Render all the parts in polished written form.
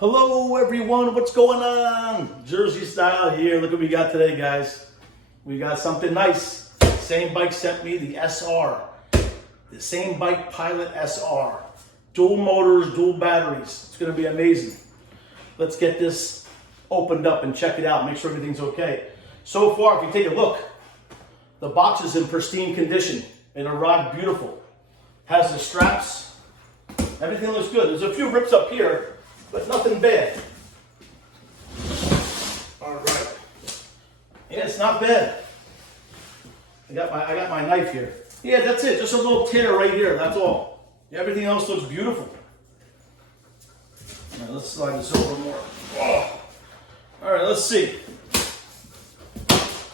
Hello everyone, what's going on? Jersey Style here. Look what we got today, guys. We got something nice. Samebike sent me the SR. The Samebike Pilot SR. Dual motors, dual batteries. It's gonna be amazing. Let's get this opened up and check it out. Make sure everything's okay. So far, if you take a look, the box is in pristine condition. It arrived beautiful. Has the straps. Everything looks good. There's a few rips up here, but nothing bad. All right. Yeah, it's not bad. I got my knife here. Yeah, that's it. Just a little tear right here. That's all. Everything else looks beautiful. All right, let's slide this over more. Oh. All right, let's see.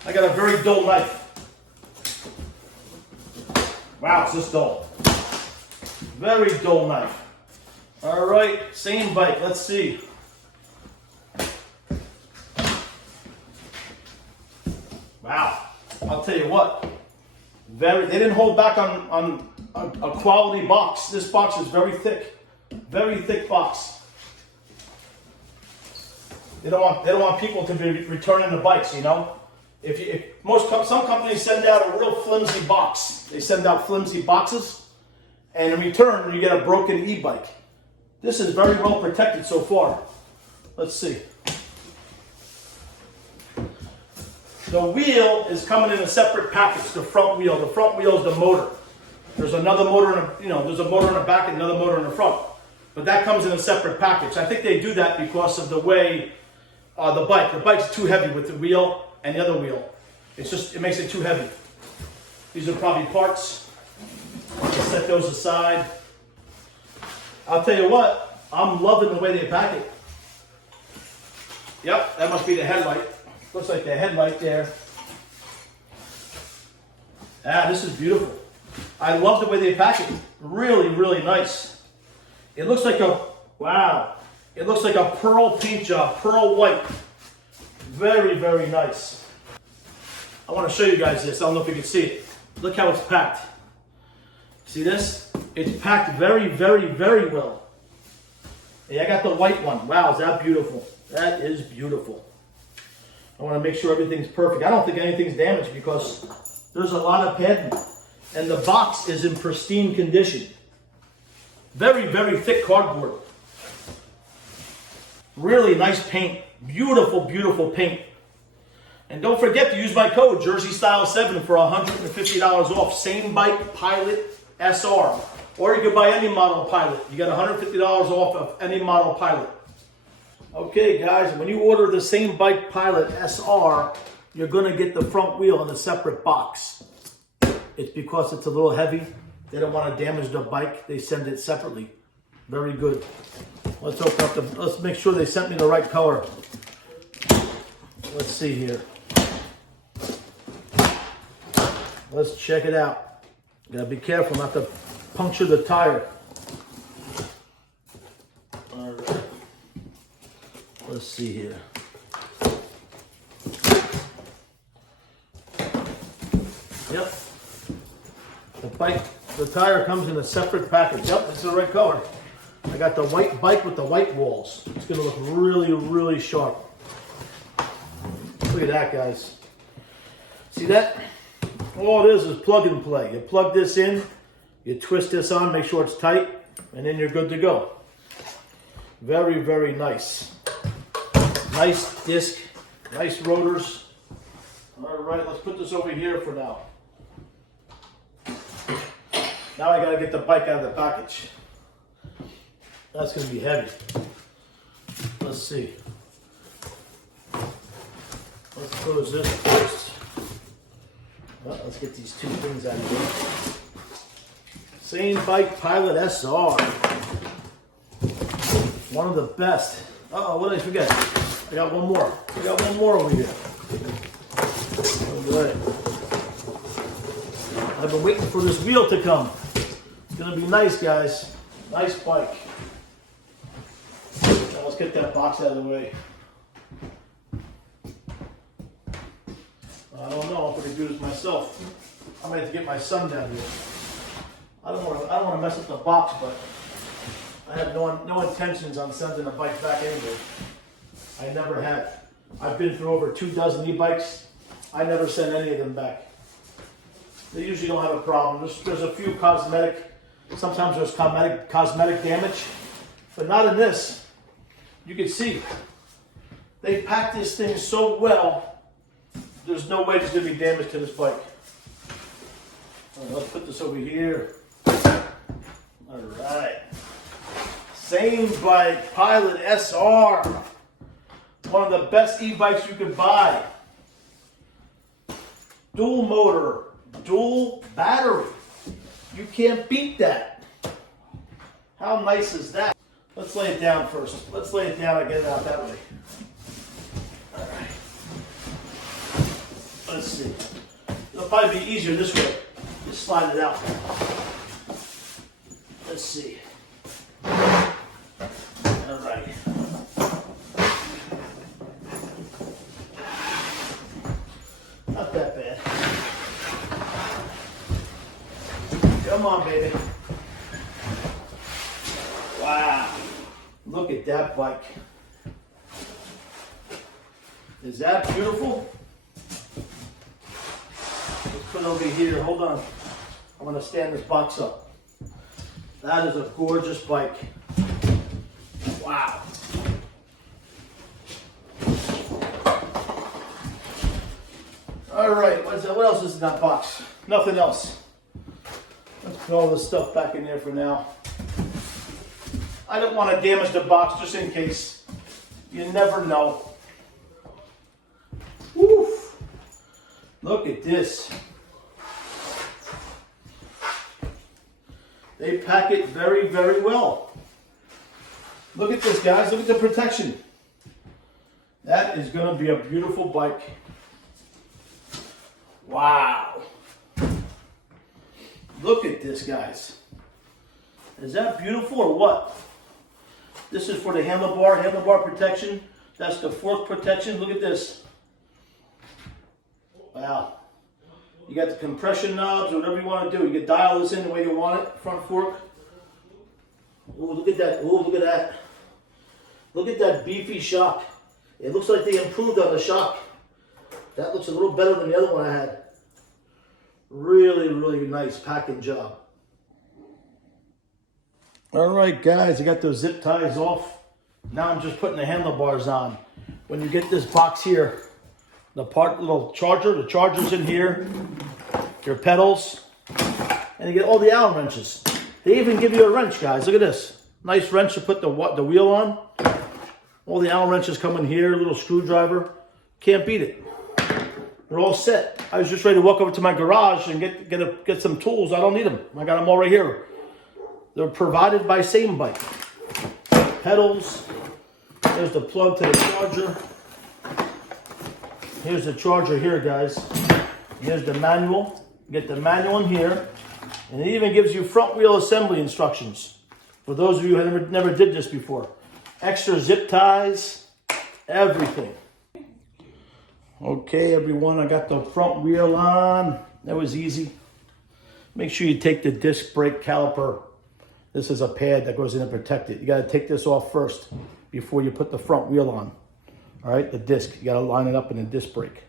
I got a very dull knife. Wow, it's this dull. Very dull knife. All right, Samebike. Let's see. Wow, I'll tell you what. They didn't hold back on a quality box. This box is very thick box. They don't want people to be returning the bikes, you know. Some companies send out a real flimsy box. They send out flimsy boxes, and in return you get a broken e-bike. This is very well protected so far. Let's see. The wheel is coming in a separate package. The front wheel. The front wheel is the motor. There's another motor there's a motor in the back and another motor in the front. But that comes in a separate package. I think they do that because of the way the bike's too heavy with the wheel and the other wheel. It makes it too heavy. These are probably parts. Let's set those aside. I'll tell you what, I'm loving the way they pack it. Yep, that must be the headlight. Looks like the headlight there. Ah, this is beautiful. I love the way they pack it. Really, really nice. It looks like it looks like a pearl paint job, pearl white. Very, very nice. I want to show you guys this. I don't know if you can see it. Look how it's packed. See this? It's packed very, very, very well. Hey, I got the white one. Wow, is that beautiful? That is beautiful. I want to make sure everything's perfect. I don't think anything's damaged because there's a lot of padding. And the box is in pristine condition. Very, very thick cardboard. Really nice paint. Beautiful, beautiful paint. And don't forget to use my code, JerseyStyle7, for $150 off. Samebike Pilot SR. Or you can buy any model Pilot. You get $150 off of any model Pilot. Okay, guys, when you order the Samebike Pilot SR, you're going to get the front wheel in a separate box. It's because it's a little heavy. They don't want to damage the bike. They send it separately. Very good. Let's open up let's make sure they sent me the right color. Let's see here. Let's check it out. You gotta be careful not to puncture the tire. All right. Let's see here. Yep. The tire comes in a separate package. Yep, it's the right color. I got the white bike with the white walls. It's gonna look really, really sharp. Look at that, guys. See that? All it is plug and play. You plug this in, you twist this on, make sure it's tight, and then you're good to go. Very, very nice. Nice disc, nice rotors. All right, let's put this over here for now. Now I gotta get the bike out of the package. That's gonna be heavy. Let's see. Let's close this first. Well, let's get these two things out of here. Samebike Pilot SR. One of the best. Uh-oh, what did I forget? I got one more. I got one more over here. All right. I've been waiting for this wheel to come. It's gonna be nice, guys. Nice bike. Now let's get that box out of the way. I don't know if I can do this myself. I might have to get my son down here. I don't want to mess up the box, but I I have no intentions on sending a bike back anyway. I never have. I've been through over 24 e-bikes. I never send any of them back. They usually don't have a problem. There's a few cosmetic, sometimes there's cosmetic damage, but not in this. You can see, they packed this thing so well, there's no way there's gonna be damage to this bike. All right, let's put this over here. All right. Samebike Pilot SR. One of the best e-bikes you can buy. Dual motor, dual battery. You can't beat that. How nice is that? Let's lay it down first. Let's lay it down and get it out that way. All right. Let's see. It'll probably be easier this way. Just slide it out. Let's see. All right. Not that bad. Come on, baby. Wow. Look at that bike. Is that beautiful? Let's put it over here. Hold on. I want to stand this box up. That is a gorgeous bike. Wow. All right, what else is in that box? Nothing else. Let's put all this stuff back in there for now. I don't want to damage the box just in case. You never know. Woof. Look at this. They pack it very, very well. Look at this, guys. Look at the protection. That is going to be a beautiful bike. Wow. Look at this, guys. Is that beautiful or what? This is for the handlebar protection. That's the fork protection. Look at this. Wow. You got the compression knobs, whatever you want to do. You can dial this in the way you want it, front fork. Oh, look at that. Oh, look at that. Look at that beefy shock. It looks like they improved on the shock. That looks a little better than the other one I had. Really, really nice packing job. All right, guys, I got those zip ties off. Now I'm just putting the handlebars on. When you get this box here, the little charger, the charger's in here, your pedals, and you get all the Allen wrenches. They even give you a wrench, guys. Look at this. Nice wrench to put the wheel on. All the Allen wrenches come in here, little screwdriver. Can't beat it. We're all set. I was just ready to walk over to my garage and get some tools. I don't need them. I got them all right here. They're provided by Samebike. Pedals. There's the plug to the charger. Here's the charger here, guys. Here's the manual. You get the manual in here. And it even gives you front wheel assembly instructions. For those of you who never did this before. Extra zip ties. Everything. Okay, everyone, I got the front wheel on. That was easy. Make sure you take the disc brake caliper. This is a pad that goes in to protect it. You got to take this off first before you put the front wheel on. All right, the disc. You got to line it up in the disc brake.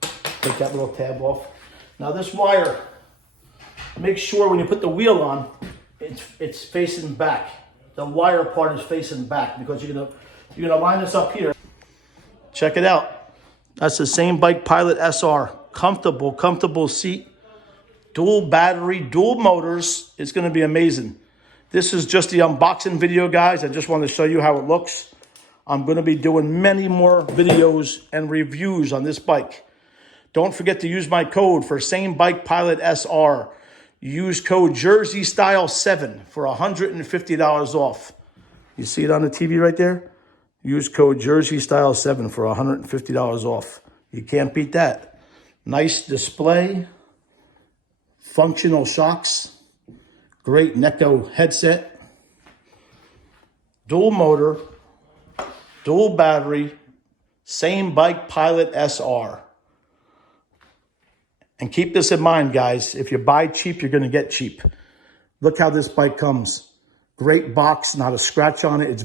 Take that little tab off. Now this wire, make sure when you put the wheel on, it's facing back. The wire part is facing back because you're gonna line this up here. Check it out. That's the Samebike Pilot SR. Comfortable seat. Dual battery, dual motors. It's going to be amazing. This is just the unboxing video, guys. I just wanted to show you how it looks. I'm going to be doing many more videos and reviews on this bike. Don't forget to use my code for Samebike Pilot SR. Use code Jersey Style 7 for $150 off. You see it on the TV right there? Use code Jersey Style 7 for $150 off. You can't beat that. Nice display. Functional shocks. Great Necco headset. Dual motor. Dual battery. Samebike Pilot SR. And keep this in mind, guys. If you buy cheap, you're going to get cheap. Look how this bike comes. Great box, not a scratch on it. It's